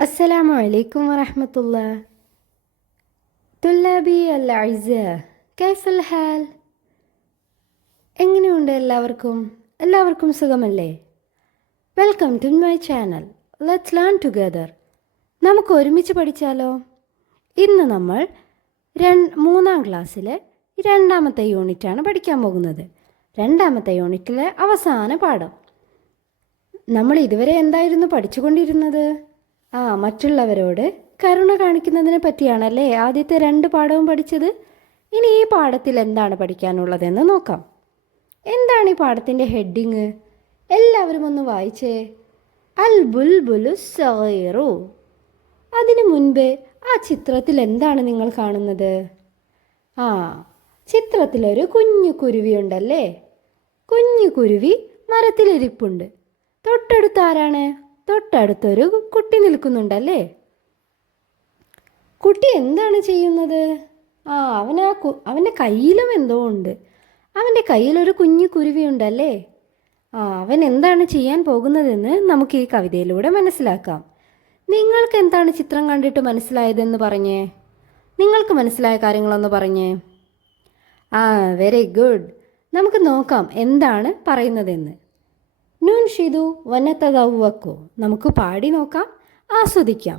السلام عليكم ورحمة الله. طلابي الأعزاء كيف الحال؟ എങ്ങനെയുണ്ട് എല്ലാവർക്കും സുഖമല്ലേ? Welcome to my channel. Let's learn together. നമുക്ക് ഒരുമിച്ച് പഠിച്ചാലോ? ഇന്ന് നമ്മൾ 3-ാം ക്ലാസ്സിലെ 2ാമത്തെ യൂണിറ്റാണ് പഠിക്കാൻ പോകുന്നത്. 2ാമത്തെ യൂണിറ്റിലെ അവസാന പാഠം. നമ്മൾ ഇതുവരെ എന്തായിരുന്നു പഠിച്ചുകൊണ്ടിരുന്നത്? മറ്റുള്ളവരോട് കരുണ കാണിക്കുന്നതിനെ പറ്റിയാണല്ലേ ആദ്യത്തെ 2 പാഠവും പഠിച്ചത്. ഇനി ഈ പാഠത്തിൽ എന്താണ് പഠിക്കാനുള്ളതെന്ന് നോക്കാം. എന്താണ് ഈ പാഠത്തിൻ്റെ ഹെഡിങ്? എല്ലാവരും ഒന്ന് വായിച്ചേ. അൽ ബുൽബുലു സഗീറു. അതിനു മുൻപേ ആ ചിത്രത്തിൽ എന്താണ് നിങ്ങൾ കാണുന്നത്? ചിത്രത്തിലൊരു കുഞ്ഞു കുരുവി ഉണ്ടല്ലേ. കുഞ്ഞു കുരുവി മരത്തിലിരിപ്പുണ്ട്. തൊട്ടടുത്ത് ആരാണ്? തൊട്ടടുത്തൊരു കുട്ടി നിൽക്കുന്നുണ്ടല്ലേ. കുട്ടി എന്താണ് ചെയ്യുന്നത്? അവൻ്റെ കയ്യിലും എന്തോ ഉണ്ട്. അവൻ്റെ കയ്യിലൊരു കുഞ്ഞു കുരുവി ഉണ്ടല്ലേ. അവൻ എന്താണ് ചെയ്യാൻ പോകുന്നതെന്ന് നമുക്ക് ഈ കവിതയിലൂടെ മനസ്സിലാക്കാം. നിങ്ങൾക്ക് എന്താണ് ചിത്രം കണ്ടിട്ട് മനസ്സിലായതെന്ന് പറഞ്ഞേ. നിങ്ങൾക്ക് മനസ്സിലായ കാര്യങ്ങളൊന്ന് പറഞ്ഞേ. Very good. നമുക്ക് നോക്കാം എന്താണ് പറയുന്നതെന്ന്. നുൻഷിദു വനതദവ്വക്കു. നമുക്ക് പാടി നോക്കാം, ആസ്വദിക്കാം.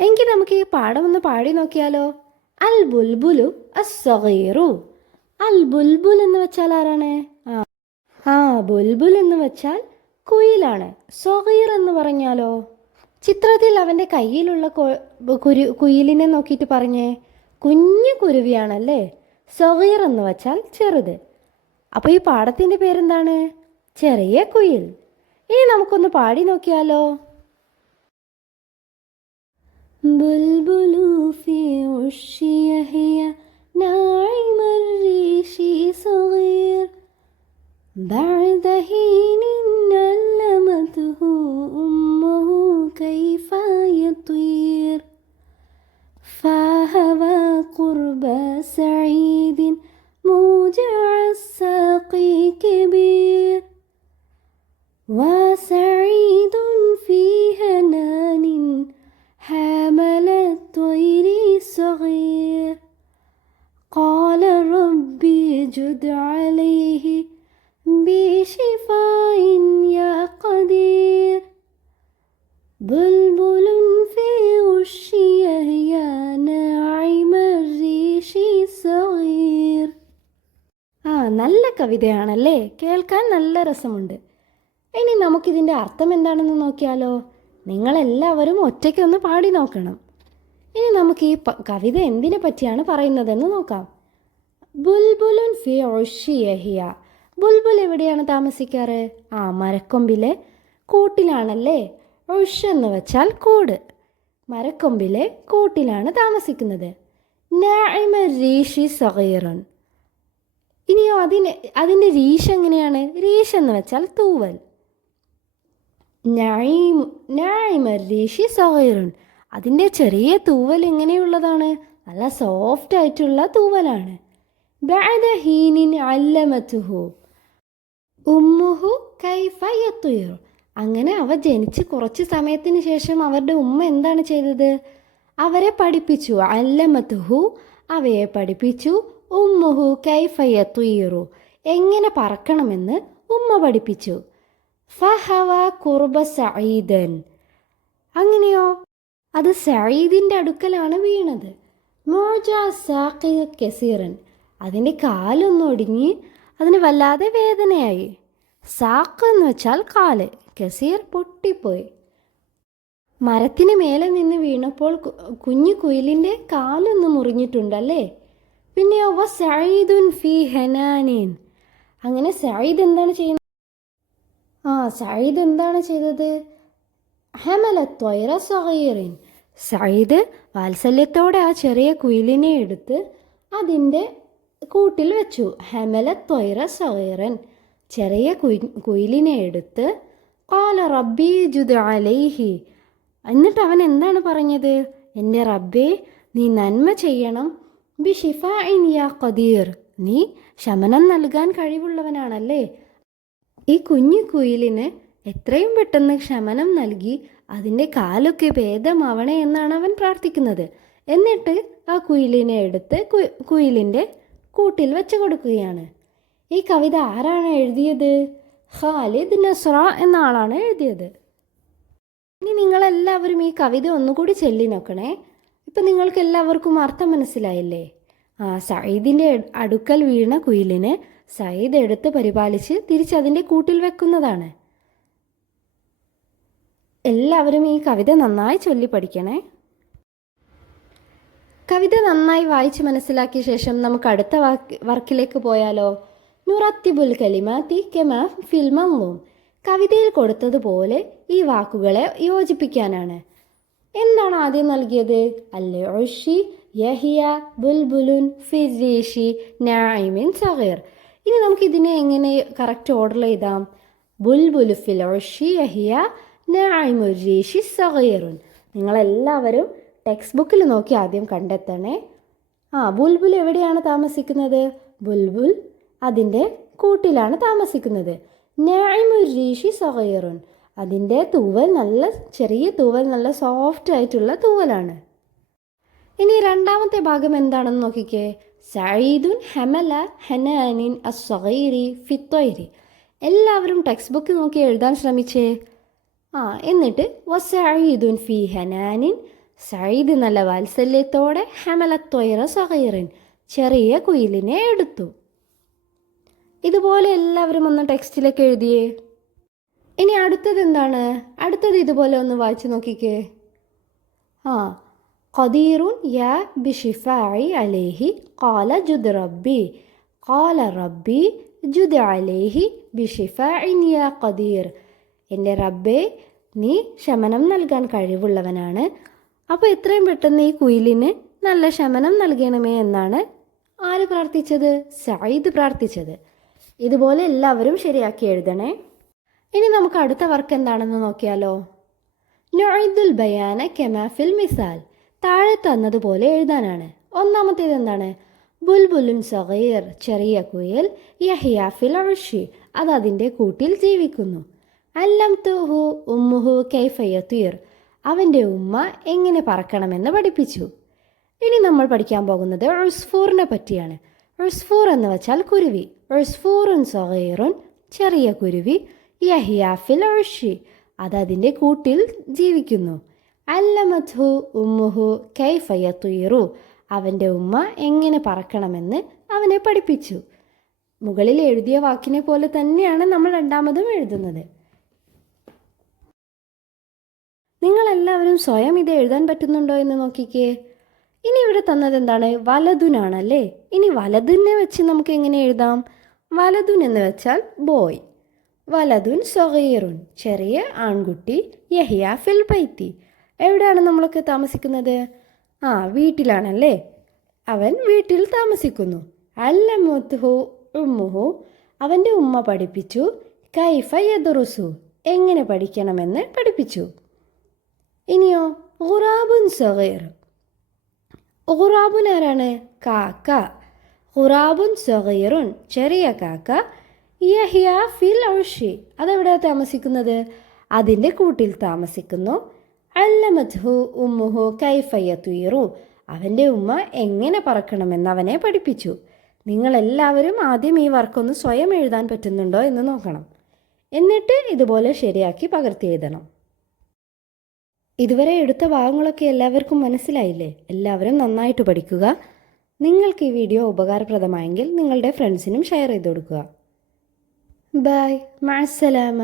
എങ്കിൽ നമുക്ക് ഈ പാഠമൊന്ന് പാടി നോക്കിയാലോ? അൽ ബുൽബുലു അസ്സഗീറു. അൽ ബുൽബുൽ എന്ന് വെച്ചാൽ ആരാണ്? ബുൽബുൽ എന്ന് വെച്ചാൽ കുയിലാണ്. സഗീർ എന്ന് പറഞ്ഞാലോ? ചിത്രത്തിൽ അവൻ്റെ കയ്യിലുള്ള കുയിലിനെ നോക്കിയിട്ട് പറഞ്ഞേ. കുഞ്ഞു കുരുവിയാണല്ലേ. സഗീർ എന്ന് വെച്ചാൽ ചെറുത്. അപ്പോൾ ഈ പാഠത്തിൻ്റെ പേരെന്താണ്? ചെറിയ കുയിൽ. ഇനി നമുക്കൊന്ന് പാടി നോക്കിയാലോ? ബുൽബുലു ഫീ ഉശ്ശിയഹിയ നാഇമർ റീശി സഗീർ ബഅദ ഹീനിൻ അല്ലമതുഹു ഉമ്മുഹു കൈഫ യത്വീർ ഫഹവ ഖുർബ സഈദിൻ موجع الساقي كبير وسعيد في هنان حامل الطير صغير قال ربي جد عليه بشفاء يا قدير بلبل في غشيه يا ناعم الريش صغير. നല്ല കവിതയാണല്ലേ. കേൾക്കാൻ നല്ല രസമുണ്ട്. ഇനി നമുക്കിതിൻ്റെ അർത്ഥം എന്താണെന്ന് നോക്കിയാലോ? നിങ്ങളെല്ലാവരും ഒറ്റയ്ക്കൊന്ന് പാടി നോക്കണം. ഇനി നമുക്ക് ഈ കവിത എന്തിനെ പറ്റിയാണ് പറയുന്നതെന്ന് നോക്കാം. ബുൽബുലുൻ ഫി ഉശ്ശിയഹിയ. ബുൽബുൽ എവിടെയാണ് താമസിക്കാറ്? മരക്കൊമ്പിലെ കൂട്ടിലാണല്ലേ. ഉഷ് എന്ന് വെച്ചാൽ കൂട്. മരക്കൊമ്പിലെ കൂട്ടിലാണ് താമസിക്കുന്നത്. നാഇമ റീഷി സഗീറൻ. ഇനിയോ അതിൻ്റെ രീഷ് എങ്ങനെയാണ്? രീഷ് എന്ന് വെച്ചാൽ തൂവൽ. നാഇമർ രീഷി സഗീറുൻ. അതിൻ്റെ ചെറിയ തൂവൽ എങ്ങനെയുള്ളതാണ്? നല്ല സോഫ്റ്റ് ആയിട്ടുള്ള തൂവലാണ്. ബഅദ ഹീനിൻ അല്ലമതുഹു ഉമ്മുഹു കൈഫ യത്വീർ. അങ്ങനെ അവ ജനിച്ച് കുറച്ച് സമയത്തിന് ശേഷം അവരുടെ ഉമ്മ എന്താണ് ചെയ്തത്? അവരെ പഠിപ്പിച്ചു. അല്ലമതുഹു, അവയെ പഠിപ്പിച്ചു. ഉമ്മുഹു കൈഫ യത്വീറു, എങ്ങനെ പറക്കണമെന്ന് ഉമ്മ പഠിപ്പിച്ചു. ഫഹവ ഖുർബ സഈദൻ. അങ്ങനെയോ അത് സഈദിൻ്റെ അടുക്കലാണ് വീണത്. മോജ സാഖി കസീറൻ. അതിൻ്റെ കാലൊന്നൊടിഞ്ഞ് അതിന് വല്ലാതെ വേദനയായി. സാഖ് എന്ന് വെച്ചാൽ കാല്. കസീർ പൊട്ടിപ്പോയി. മരത്തിന് മേലെ നിന്ന് വീണപ്പോൾ കുഞ്ഞു കുയിലിൻ്റെ കാലൊന്ന് മുറിഞ്ഞിട്ടുണ്ടല്ലേ. പിന്നെയോ സഈദുൻ ഫീ ഹനാനിൻ. അങ്ങനെ സഈദ് എന്താണ് ചെയ്യുന്നത്? സഈദ് എന്താണ് ചെയ്തത്? ഹമല ത്വയ്റ സഗീറിൻ. സഈദ് വാത്സല്യത്തോടെ ആ ചെറിയ കുയിലിനെ എടുത്ത് അതിൻ്റെ കൂട്ടിൽ വെച്ചു. ഹമല ത്വയ്റ സഗീറൻ. ചെറിയ കുയിലിനെ എടുത്ത് ഖാല റബ്ബി ജുദ് അലൈഹി. എന്നിട്ട് അവൻ എന്താണ് പറഞ്ഞത്? എൻ്റെ റബ്ബേ, നീ നന്മ ചെയ്യണം. ബിഷിഫാഇൻ യാ ഖദീർ. നീ ശമനം നൽകാൻ കഴിവുള്ളവനാണല്ലേ. ഈ കുഞ്ഞു കുയിലിന് എത്രയും പെട്ടെന്ന് ശമനം നൽകി അതിൻ്റെ കാലൊക്കെ ഭേദമാവണേ എന്നാണ് അവൻ പ്രാർത്ഥിക്കുന്നത്. എന്നിട്ട് ആ കുയിലിനെ എടുത്ത് കുയിലിൻ്റെ കൂട്ടിൽ വെച്ച് കൊടുക്കുകയാണ്. ഈ കവിത ആരാണ് എഴുതിയത്? ഖാലിദ് നസ്ര എന്ന ആളാണ് എഴുതിയത്. ഇനി നിങ്ങളെല്ലാവരും ഈ കവിത ഒന്നുകൂടി ചൊല്ലി നോക്കണേ. ഇപ്പം നിങ്ങൾക്ക് എല്ലാവർക്കും അർത്ഥം മനസ്സിലായില്ലേ? സയ്യിദിൻ്റെ അടുക്കൽ വീണ കുയിലിനെ സയ്യിദ് എടുത്ത് പരിപാലിച്ച് തിരിച്ചതിൻ്റെ കൂട്ടിൽ വെക്കുന്നതാണ്. എല്ലാവരും ഈ കവിത നന്നായി ചൊല്ലി പഠിക്കണേ. കവിത നന്നായി വായിച്ച് മനസ്സിലാക്കിയ ശേഷം നമുക്ക് അടുത്ത വർക്കിലേക്ക് പോയാലോ? നുറത്തിബുൽ കലിമാത്തി കെമാ ഫിൽ മംലൂം. കവിതയിൽ കൊടുത്തതുപോലെ ഈ വാക്കുകളെ യോജിപ്പിക്കാനാണ്. എന്താണ് ആദ്യം നൽകിയത്? അൽ-ഉഷി യഹിയ ബുൽബുലുൻ ഫിരീഷി നായിമിൻ സഗീർ. ഇനി നമുക്കിതിനെ എങ്ങനെ കറക്റ്റ് ഓർഡർ എഴുതാം? ബുൽബുലു ഫിൽ ഉഷി യഹിയ നായിമു രീഷി സഗീറുൻ. നിങ്ങളെല്ലാവരും ടെക്സ്റ്റ് ബുക്കിൽ നോക്കി ആദ്യം കണ്ടെത്തണേ. ബുൽബുൽ എവിടെയാണ് താമസിക്കുന്നത്? ബുൽബുൽ അതിൻ്റെ കൂട്ടിലാണ് താമസിക്കുന്നത്. നായിമു രീഷി സഗീറുൻ. അതിൻ്റെ തൂവൽ ചെറിയ തൂവൽ, നല്ല സോഫ്റ്റ് ആയിട്ടുള്ള തൂവലാണ്. ഇനി രണ്ടാമത്തെ ഭാഗം എന്താണെന്ന് നോക്കിക്കേ. സഈദുൻ ഹമല ഹനാനിൻ അസ്സഗീരി ഫിത്വൈരി. എല്ലാവരും ടെക്സ്റ്റ് ബുക്ക് നോക്കി എഴുതാൻ ശ്രമിച്ചേ. എന്നിട്ട് വസഈദുൻ ഫി ഹനാനിൻ. സഈദ് നല്ല വാത്സല്യത്തോടെ ഹമലത്വൈറ സഗീറിൻ, ചെറിയ കുയിലിനെ എടുത്തു. ഇതുപോലെ എല്ലാവരും ഒന്ന് ടെക്സ്റ്റിലേക്ക് എഴുതിയേ. ഇനി അടുത്തത് എന്താണ്? അടുത്തത് ഇതുപോലെ ഒന്ന് വായിച്ചു നോക്കിക്കേ. ഖദീറുൻ യാ ബിഷിഫാഇ അലൈഹി ഖാല ജുദ് റബ്ബി ഖാല റബ്ബി ജുദ് അലൈഹി ബിഷിഫാഇൻ യാ ഖദീർ. എൻ്റെ റബ്ബേ, നീ ശമനം നൽകാൻ കഴിവുള്ളവനാണ്. അപ്പോൾ എത്രയും പെട്ടെന്ന് ഈ കുയിലിന് നല്ല ശമനം നൽകണമേ എന്നാണ് ആര് പ്രാർത്ഥിച്ചത്? സഈദ് പ്രാർത്ഥിച്ചത്. ഇതുപോലെ എല്ലാവരും ശരിയാക്കി എഴുതണേ. ഇനി നമുക്ക് അടുത്ത വർക്ക് എന്താണെന്ന് നോക്കിയാലോ? നുഇദുൽ ബയാന കമാ ഫിൽ മിസാൽ. താഴെ തന്നതുപോലെ എഴുതാനാണ്. ഒന്നാമത്തേത് എന്താണ്? ബുൽബുലുൻ സഗീർ, ചെറിയ കുയിൽ, യഹിയ ഫിൽ ഉർഷി, അത് അതിൻ്റെ കൂട്ടിൽ ജീവിക്കുന്നു. അല്ലംതുഹു ഉമ്മുഹു കൈഫ യത്വീർ, അവൻ്റെ ഉമ്മ എങ്ങനെ പറക്കണമെന്ന് പഠിപ്പിച്ചു. ഇനി നമ്മൾ പഠിക്കാൻ പോകുന്നത് ഉസ്ഫൂറിനെ പറ്റിയാണ്. ഉസ്ഫൂർ എന്ന് വെച്ചാൽ കുരുവി. ഉസ്ഫൂറുൻ സഗീറുൻ, ചെറിയ കുരുവി, യഹിയ ഫിൽ ഉർഷി, അത് അതിൻ്റെ കൂട്ടിൽ ജീവിക്കുന്നു. അല്ലമത്ഹു ഉമ്മുഹു കൈഫ യത്വീറു, അവൻ്റെ ഉമ്മ എങ്ങനെ പറക്കണമെന്ന് അവനെ പഠിപ്പിച്ചു. മുകളിൽ എഴുതിയ വാക്കിനെ പോലെ തന്നെയാണ് നമ്മൾ രണ്ടാമതും എഴുതുന്നത്. നിങ്ങളെല്ലാവരും സ്വയം ഇത് എഴുതാൻ പറ്റുന്നുണ്ടോ എന്ന് നോക്കിക്കേ. ഇനി ഇവിടെ തന്നത് എന്താണ്? വലതുനാണല്ലേ. ഇനി വലതുനെ വെച്ച് നമുക്ക് എങ്ങനെ എഴുതാം? വലതുൻ എന്ന് വെച്ചാൽ ബോയ്. വലതുൻ സഗീറുൻ, ചെറിയ ആൺകുട്ടി, യഹിയ ഫിൽ ബൈത്തി, എവിടെയാണ് നമ്മളൊക്കെ താമസിക്കുന്നത്? വീട്ടിലാണല്ലേ. അവൻ വീട്ടിൽ താമസിക്കുന്നു. അല്ലമത്ഹു ഉമ്മുഹു, അവൻ്റെ ഉമ്മ പഠിപ്പിച്ചു. കൈഫ യദ്റുസു, എങ്ങനെ പഠിക്കണമെന്ന് പഠിപ്പിച്ചു. ഇനിയോ ഖുറാബുൻ സഗീർ. ഖുറാബുൻ ആരാണ്? കാക്ക. ഖുറാബുൻ സഗീറുൻ, ചെറിയ കാക്ക, യഹിയ ഫിൽ ഉർഷി, അതെവിടെയാണ് താമസിക്കുന്നത്? അതിൻ്റെ കൂട്ടിൽ താമസിക്കുന്നു. അല്ലമത്ഹു ഉമ്മുഹു കൈഫ യത്വീറു, അവൻ്റെ ഉമ്മ എങ്ങനെ പറക്കണമെന്ന് അവനെ പഠിപ്പിച്ചു. നിങ്ങളെല്ലാവരും ആദ്യം ഈ വർക്കൊന്ന് സ്വയം എഴുതാൻ പറ്റുന്നുണ്ടോ എന്ന് നോക്കണം. എന്നിട്ട് ഇതുപോലെ ശരിയാക്കി പകർത്തി എഴുതണം. ഇതുവരെ എടുത്ത ഭാഗങ്ങളൊക്കെ എല്ലാവർക്കും മനസ്സിലായില്ലേ? എല്ലാവരും നന്നായിട്ട് പഠിക്കുക. നിങ്ങൾക്ക് ഈ വീഡിയോ ഉപകാരപ്രദമായെങ്കിൽ നിങ്ങളുടെ ഫ്രണ്ട്സിനും ഷെയർ ചെയ്ത് കൊടുക്കുക. ബൈ, മഅസ്സലാമ.